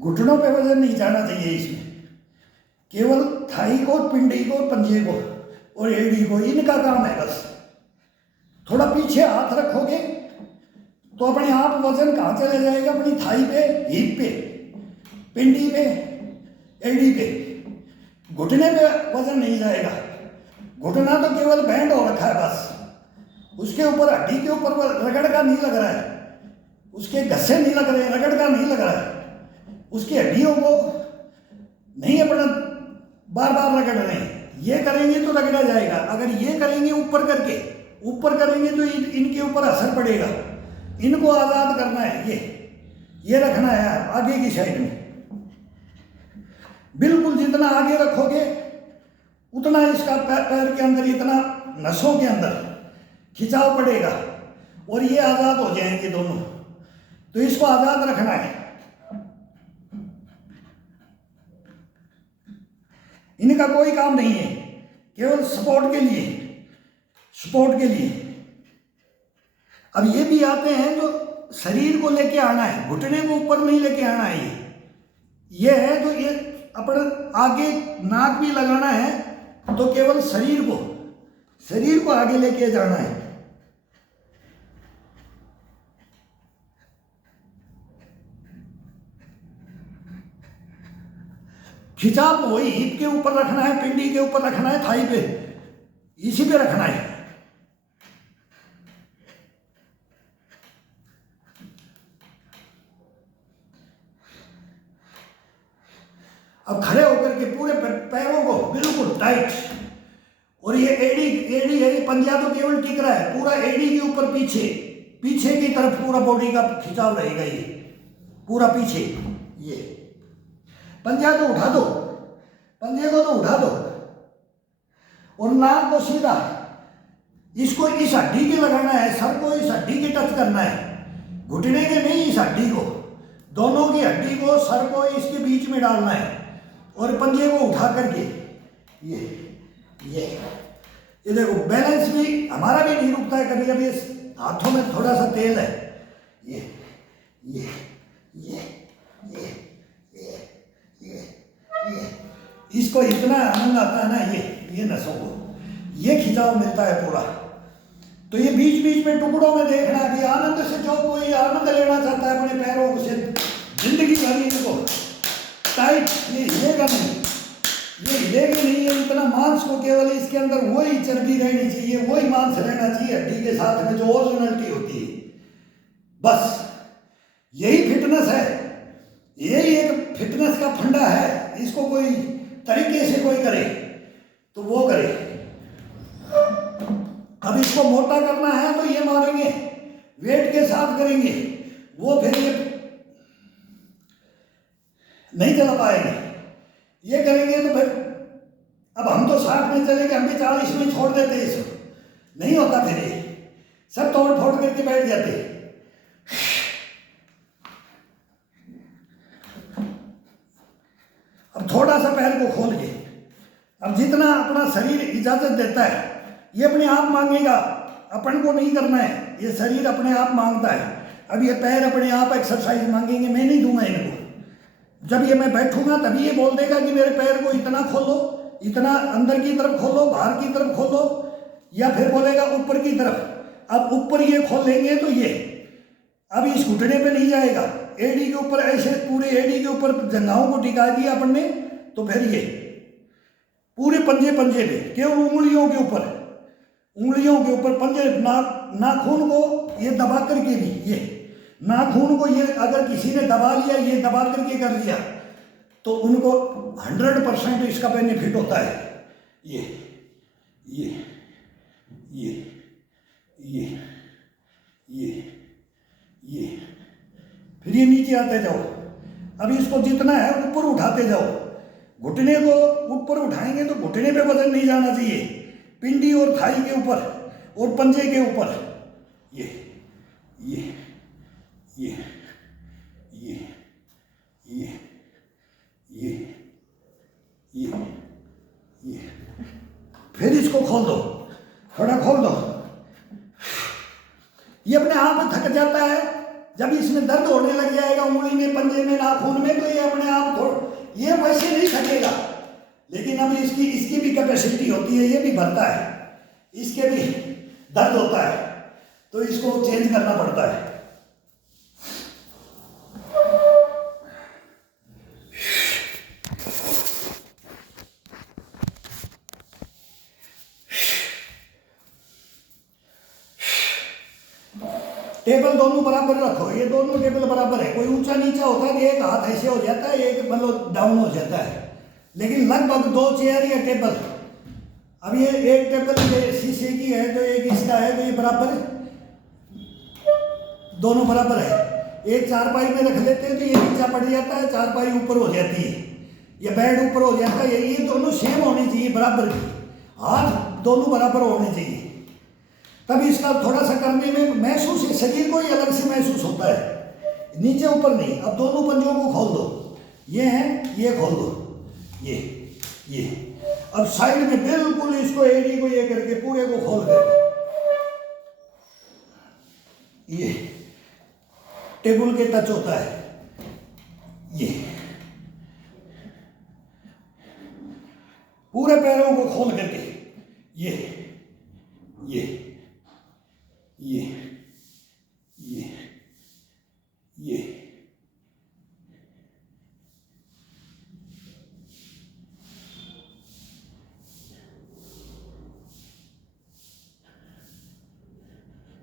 घुटनों पे वजन नहीं जाना चाहिए इसमें, केवल थाई को, पिंडी को, पंजे को और एड़ी को, इनका काम है बस। थोड़ा पीछे हाथ रखोगे तो अपने आप वजन कहाँ चले जाएगा, अपनी थाई पे, हिप पे, पिंडी पे, एड़ी पे, घुटने पे वजन नहीं जाएगा। घुटना तो केवल बैंड हो रखा है बस, उसके ऊपर हड्डी के ऊपर रगड़ का नहीं लग रहा है, उसके घस्से नहीं लग रहे, रगड़ का नहीं लग रहा है, उसकी हड्डियों को नहीं अपना बार बार रगड़ रहे हैं। ये करेंगे तो रगड़ा जाएगा, अगर ये करेंगे ऊपर करके, ऊपर करेंगे तो इनके ऊपर असर पड़ेगा। इनको आज़ाद करना है, ये रखना है आगे की साइड में। बिल्कुल जितना आगे रखोगे उतना इसका पैर के अंदर, इतना नसों के अंदर खिंचाव पड़ेगा और ये आज़ाद हो जाएंगे दोनों। तो इसको आज़ाद रखना है। इनका कोई काम नहीं है, केवल सपोर्ट के लिए, सपोर्ट के लिए। अब ये भी आते हैं तो शरीर को लेके आना है, घुटने को ऊपर नहीं लेके आना है। ये है तो ये अपने आगे नाक भी लगाना है, तो केवल शरीर को आगे लेके जाना है। खिंचाव वही हिप के ऊपर रखना है, पिंडी के ऊपर रखना है, थाई पे, इसी पे रखना है। अब खड़े होकर के पूरे पैरों को बिल्कुल टाइट, और ये एड़ी है, ये पंजा तो केवल टिक रहा है, पूरा एड़ी के ऊपर पीछे की तरफ पूरा बॉडी का खिंचाव रहेगा। ये पूरा पीछे, ये पंजा को उठा दो, पंजे को तो उठा दो, और नाक को सीधा, इसको इस हड्डी के लगाना है, सर को इस हड्डी के टच करना है, घुटने के नहीं, इस हड्डी को, दोनों की हड्डी को, सर को इसके बीच में डालना है, और पंजे को उठा करके ये देखो, बैलेंस भी हमारा भी नहीं रुकता है। कभी कभी हाथों में थोड़ा सा तेल है, ये इसको इतना आनंद आता है ना, ये नसों को ये खिंचाव मिलता है पूरा। तो ये बीच बीच में टुकड़ों में देखना कि आनंद से, जो कोई आनंद लेना चाहता है अपने पैरों से, जिंदगी भर इनको टाइट, ये हिलेगा नहीं, ये हिलेगी नहीं है। इतना मांस को केवल इसके अंदर वही चर्बी रहनी चाहिए, वही मांस रहना चाहिए हड्डी के साथ में, जो ओरिजिनलिटी होती है। बस यही फिटनेस है, यही एक फिटनेस का फंडा है। इसको कोई तरीके से कोई करे तो वो करे। अब इसको मोटा करना है तो ये मारेंगे, वेट के साथ करेंगे, वो फिर ये नहीं चला पाएंगे। ये करेंगे तो फिर, अब हम तो 60 में चलेंगे, हम भी 40 में छोड़ देते, इसको नहीं होता, फिर ये सब तोड़ फोड़ करके बैठ जाते। अब थोड़ा सा पैर को खोल के, अब जितना अपना शरीर इजाजत देता है, ये अपने आप मांगेगा, अपन को नहीं करना है, ये शरीर अपने आप मांगता है। अब ये पैर अपने आप एक्सरसाइज मांगेंगे, मैं नहीं दूंगा इनको। जब ये मैं बैठूंगा तभी ये बोल देगा कि मेरे पैर को इतना खोलो, इतना अंदर की तरफ खोलो, बाहर की तरफ खोलो, या फिर बोलेगा ऊपर की तरफ। अब ऊपर ये खोल लेंगे तो ये अब इस घुटने पे नहीं जाएगा, एड़ी के ऊपर, ऐसे पूरे एड़ी के ऊपर जंघाओं को टिका दिया अपन ने, तो फिर ये पूरे पंजे पे, केवल उंगलियों के ऊपर पंजे, नाखून को ये दबा करके भी, ये नाखून को ये अगर किसी ने दबा लिया, ये दबा करके कर लिया, तो उनको 100% इसका बेनिफिट होता है। ये फिर ये नीचे आते जाओ। अब इसको जितना है ऊपर उठाते जाओ, घुटने को ऊपर उठाएंगे तो घुटने पे वजन नहीं जाना चाहिए, पिंडी और थाई के ऊपर और पंजे के ऊपर। फिर इसको खोल दो, थोड़ा खोल दो। ये अपने आप थक जाता है जब इसमें दर्द होने लग जाएगा उंगली में, पंजे में, नाखून में, तो ये अपने आप ये वैसे नहीं थकेगा। लेकिन अब इसकी भी कैपेसिटी होती है, ये भी भरता है, इसके भी दर्द होता है, तो इसको चेंज करना पड़ता है। टेबल दोनों बराबर रखो, ये दोनों टेबल बराबर है। कोई ऊंचा नीचा होता है कि एक हाथ ऐसे हो जाता है, एक मतलब डाउन हो जाता है, लेकिन लगभग 2 चेयर या टेबल, अब ये एक टेबल ये शीशे की है तो एक इसका है, तो ये बराबर दोनों बराबर है। एक चारपाई में रख लेते हैं तो ये नीचा पड़ जाता है, चारपाई ऊपर हो जाती है, ये बेड ऊपर हो जाता है। ये दोनों सेम होनी चाहिए, बराबर की, हाथ दोनों बराबर होने चाहिए, तब इसका थोड़ा सा करने में महसूस है, शरीर को ही अलग से महसूस होता है, नीचे ऊपर नहीं। अब दोनों पंजों को खोल दो, ये है, ये खोल दो, ये अब साइड में बिल्कुल इसको एड़ी को ये करके पूरे को खोल कर ये टेबल के टच होता है, ये पूरे पैरों को खोल करके ये ये ये ये ये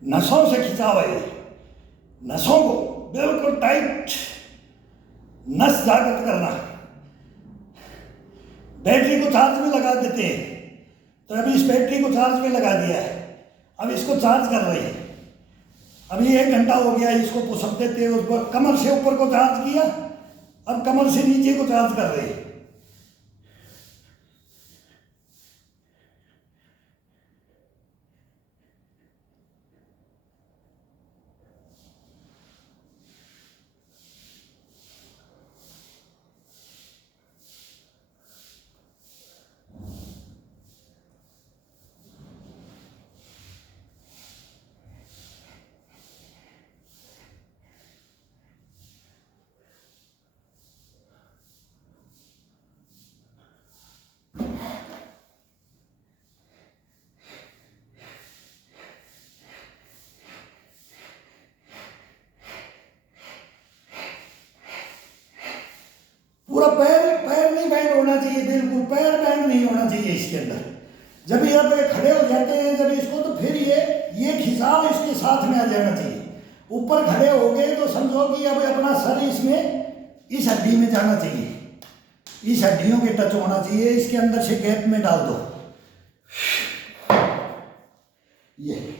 नसों से खिंचाव है, नसों को बिल्कुल टाइट, नस जागृत करना। बैटरी को चार्ज में लगा देते हैं, तो अभी इस बैटरी को चार्ज में लगा दिया है, अब इसको चार्ज कर रहे हैं। अभी 1 घंटा हो गया, इसको पुशअप देते हैं, उसको कमर से ऊपर को चार्ज किया, अब कमर से नीचे को चार्ज कर रहे हैं। पूरा पैर नहीं बैंड होना चाहिए, बिल्कुल पैर बैंड नहीं होना चाहिए इसके अंदर। जब ये आप खड़े हो जाते हैं जब इसको, तो फिर ये खिंचाव इसके साथ में आ जाना चाहिए। ऊपर खड़े हो गए तो समझो कि अब अपना सर इसमें, इस हड्डी में जाना चाहिए, इस हड्डियों के टच होना चाहिए, इसके अंदर से गैप में डाल दो, ये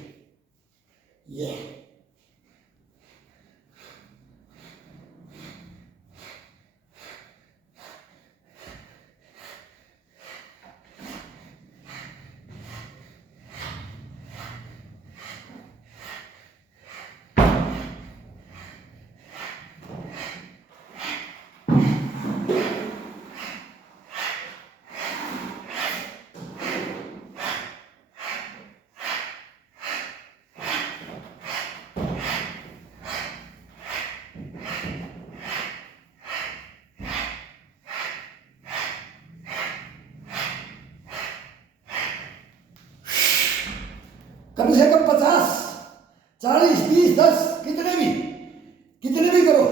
कम से कम 50, 40, 20, 10 कितने भी करो।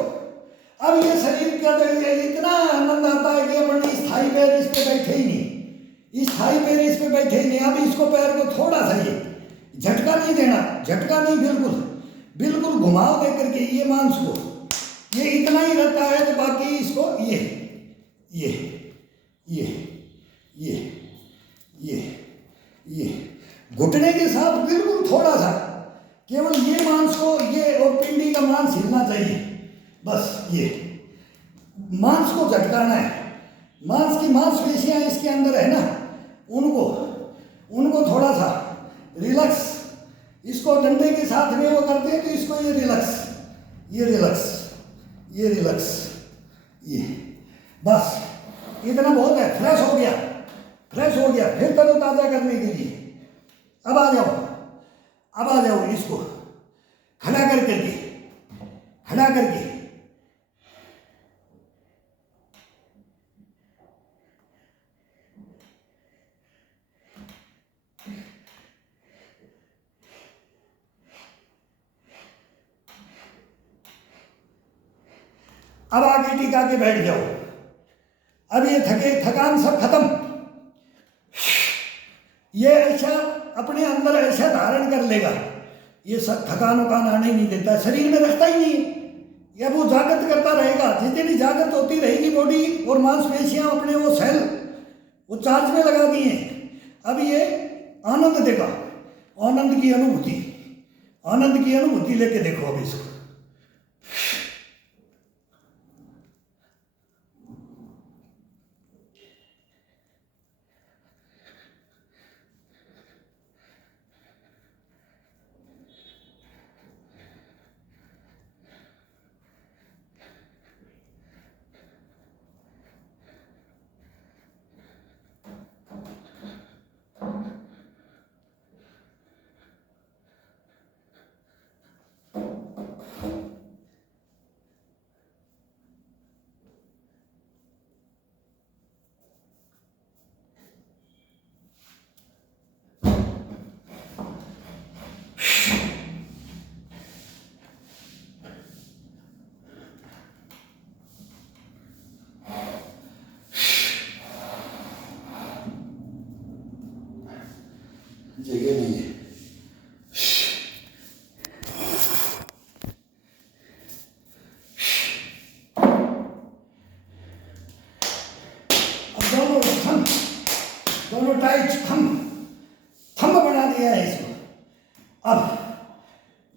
अब ये शरीर का तो इतना आनंद आता है कि अपन स्थाई पैर इस पे बैठे ही नहीं, स्थाई पैर इस पे बैठे ही नहीं। अब इसको पैर को थोड़ा सा ये झटका नहीं देना, झटका नहीं, बिल्कुल घुमाव दे करके ये मांस को, ये इतना ही रहता है, तो बाकी इसको ये घुटने के साथ बिल्कुल थोड़ा सा, केवल ये मांस को, ये और पिंडी का मांस हिलना चाहिए, बस ये मांस को झटकाना है। मांस की मांसपेशियां इसके अंदर है ना, उनको थोड़ा सा रिलैक्स, इसको डंडे के साथ में वो करते हैं तो इसको ये रिलैक्स, ये बस इतना बहुत है। फ्रेश हो गया, फिर तरोताजा करने के लिए अब आ जाओ इसको खड़ा कर करके लगा करके। अब आगे टिका के बैठ जाओ। अब ये थकान सब खत्म। ये ऐसा अपने अंदर ऐसा धारण कर लेगा, ये सब थकान वकान आने ही नहीं देता, शरीर में रखता ही नहीं। या वो जागृत करता रहेगा, जितनी जागृत होती रहेगी बॉडी और मांसपेशियां अपने वो सेल वो चार्ज में लगा दिए। अब ये आनंद देगा, आनंद की अनुभूति, आनंद की अनुभूति लेके देखो अब इसको। जगह नहीं है। अब दोनों टाइट थंब बना दिया है इसको। अब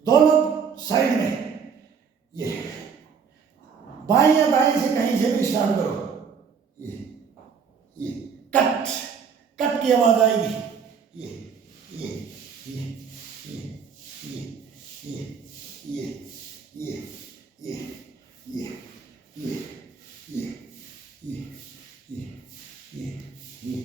दोनों साइड में ये बाएं या दाएं से कहीं से भी स्टार्ट करो। ये कट की आवाज आएगी। ये ये ये ये ये ये ये ये ये ये ये ये ये ये ये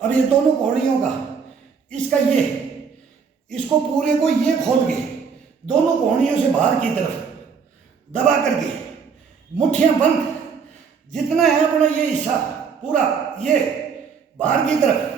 अब ये दोनों कौड़ियों का इसका ये इसको पूरे को ये खोल के दोनों कोहनियों से बाहर की तरफ दबा करके मुट्ठियां बंद, जितना है अपना ये हिस्सा पूरा ये बाहर की तरफ।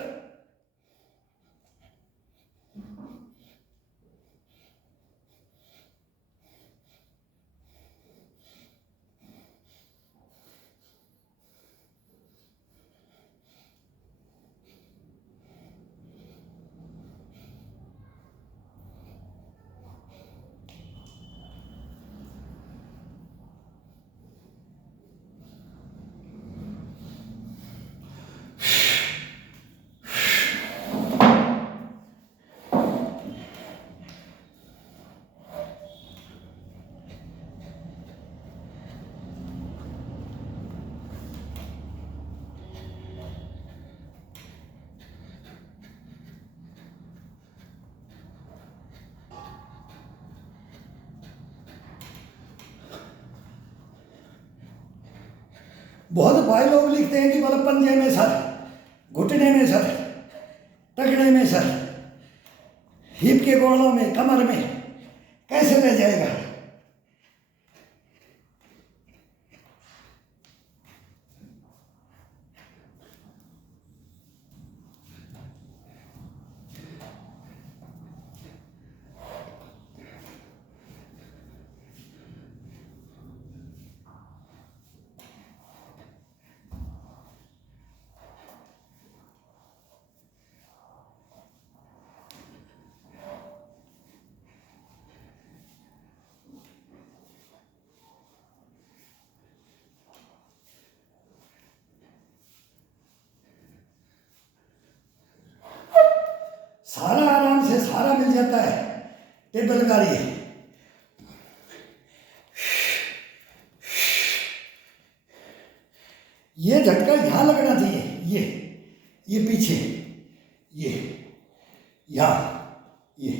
बहुत भाई लोग लिखते हैं कि मतलब पंजे में सर, घुटने में सर, टखने में सर, हिप के गोड़ों में, कमर में, कैसे रह जाएगा। सारा आराम से सारा मिल जाता है टेबल का ये झटका यहाँ लगना चाहिए, ये पीछे, ये यहाँ, ये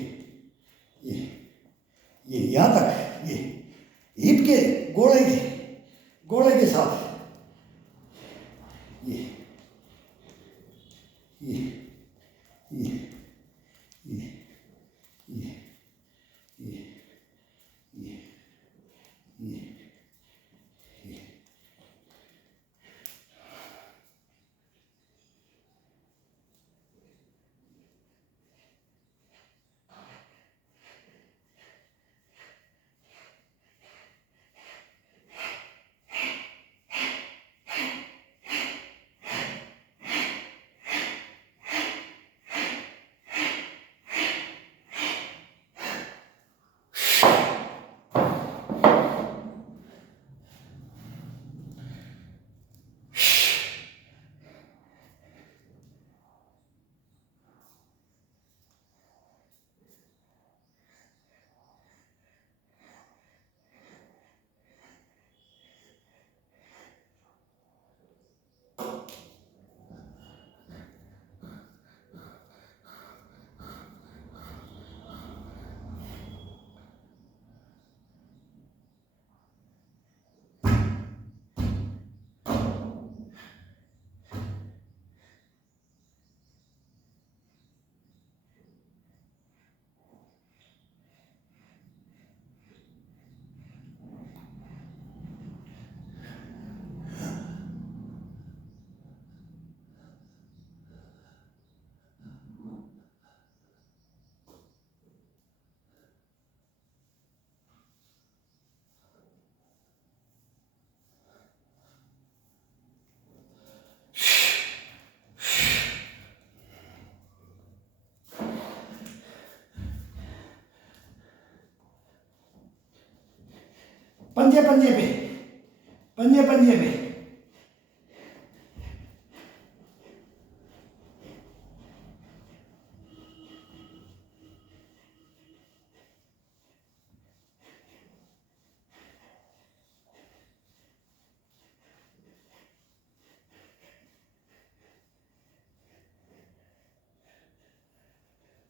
यहाँ तक, ये हिप के गोड़े के साथ, ये ये ये ये ये ये ये ये ये पंजे पे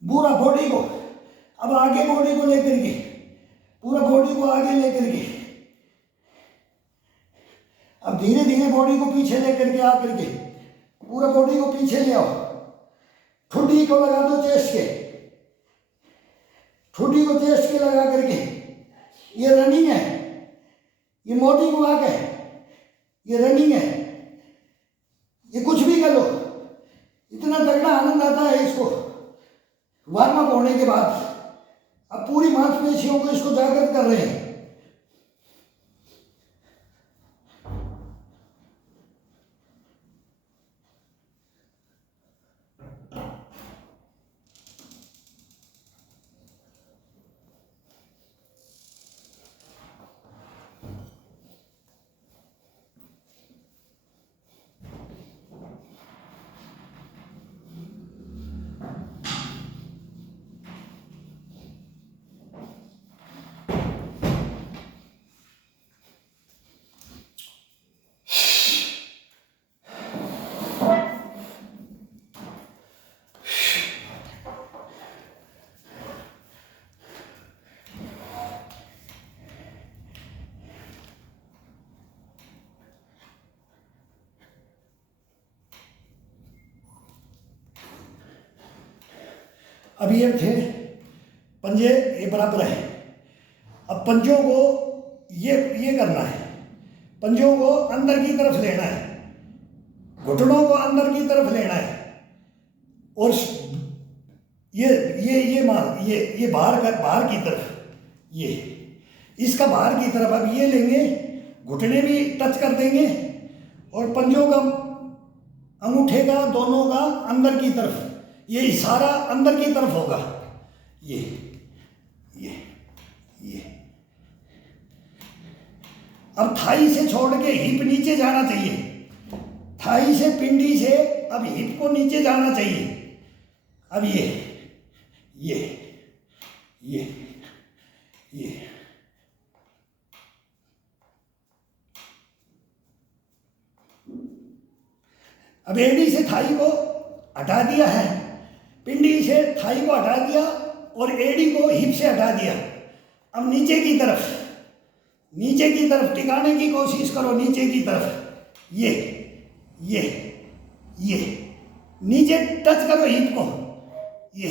पूरा बॉडी को, अब आगे बॉडी को लेकर के, पूरा बॉडी को आगे लेकर के, अब धीरे धीरे बॉडी को पीछे लेकर के आकर के पूरा बॉडी को पीछे ले आओ। ठुड्डी को लगा दो चेस्ट के, ठुड्डी को चेस्ट के लगा करके, ये रनिंग है, ये मोटी को आके, ये रनिंग है, ये कुछ भी कर लो, इतना तगड़ा आनंद आता है इसको वार्म अप होने के बाद। अब पूरी मांसपेशियों को इसको जागृत कर रहे हैं। अब ये थे पंजे, ये बराबर है। अब पंजों को ये करना है, पंजों को अंदर की तरफ लेना है, घुटनों को अंदर की तरफ लेना है, और ये बाहर की तरफ, ये इसका बाहर की तरफ। अब ये लेंगे, घुटने भी टच कर देंगे, और पंजों का अंगूठे का दोनों का अंदर की तरफ, ये इशारा अंदर की तरफ होगा। ये अब थाई से छोड़ के हिप नीचे जाना चाहिए, थाई से पिंडी से अब हिप को नीचे जाना चाहिए। अब ये अब एडी से थाई को हटा दिया है, पिंडी से थाई को हटा दिया, और एडी को हिप से हटा दिया। अब नीचे की तरफ टिकाने की कोशिश करो, नीचे की तरफ, ये नीचे टच करो हिप को, ये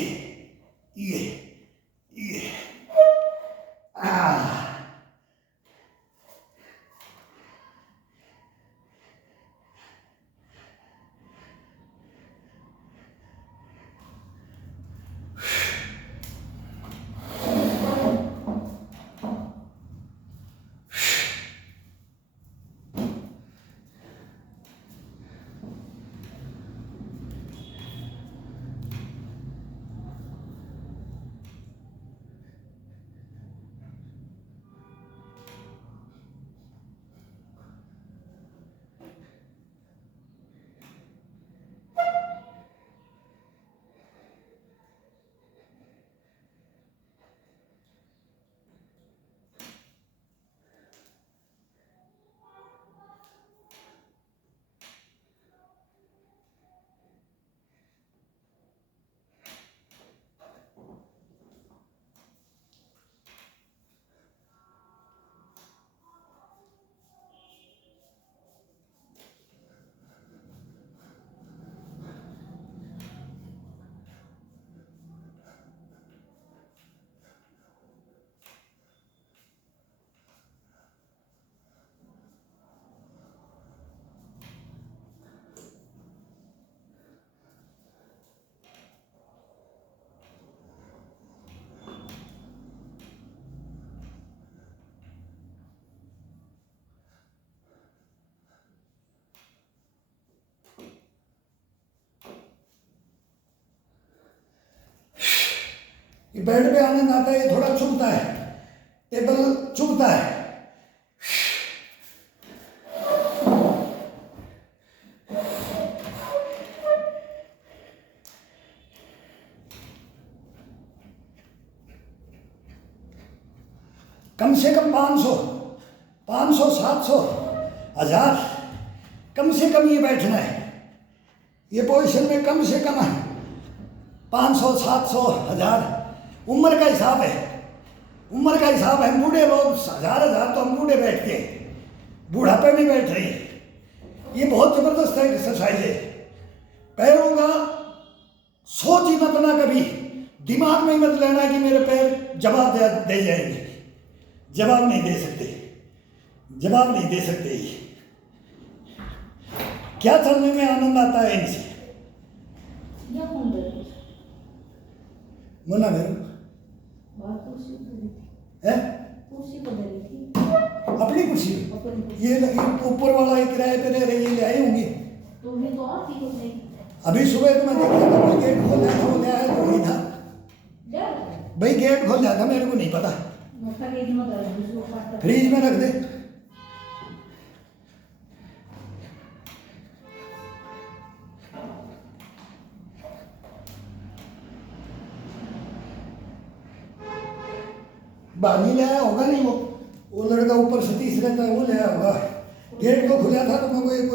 बेड पे आनंद आता है, ये थोड़ा चुभता है, टेबल चुभता है। कम से कम 500, 700, 1000 कम से कम ये बैठना है। ये पोजीशन में कम से कम 500, 700, 1000 उम्र का हिसाब है। बूढ़े लोग 1000 तो हम बूढ़े बैठ के बुढ़ापे में बैठ रहे हैं। ये बहुत जबरदस्त है एक्सरसाइज है। पैरों का सोच ही मत ना, कभी दिमाग में मत लेना कि मेरे पैर जवाब दे जाएंगे। जवाब नहीं दे सकते। क्या चलने में आनंद आता है इनसे। मुन्ना मेरू है अपनी कुर्सी, ये ऊपर वाला एक किराए पे रह रही है, ले आई होंगी। अभी सुबह तो मैं देखा था, गेट खोल लिया है तो नहीं था भाई, गेट खोल लिया था, मेरे को नहीं पता। फ्रिज में रख दे। बानी ले आया होगा, नहीं वो लड़का ऊपर सतीश रहता है, वो ले आया होगा। गेट को खुला था तो मैं कोई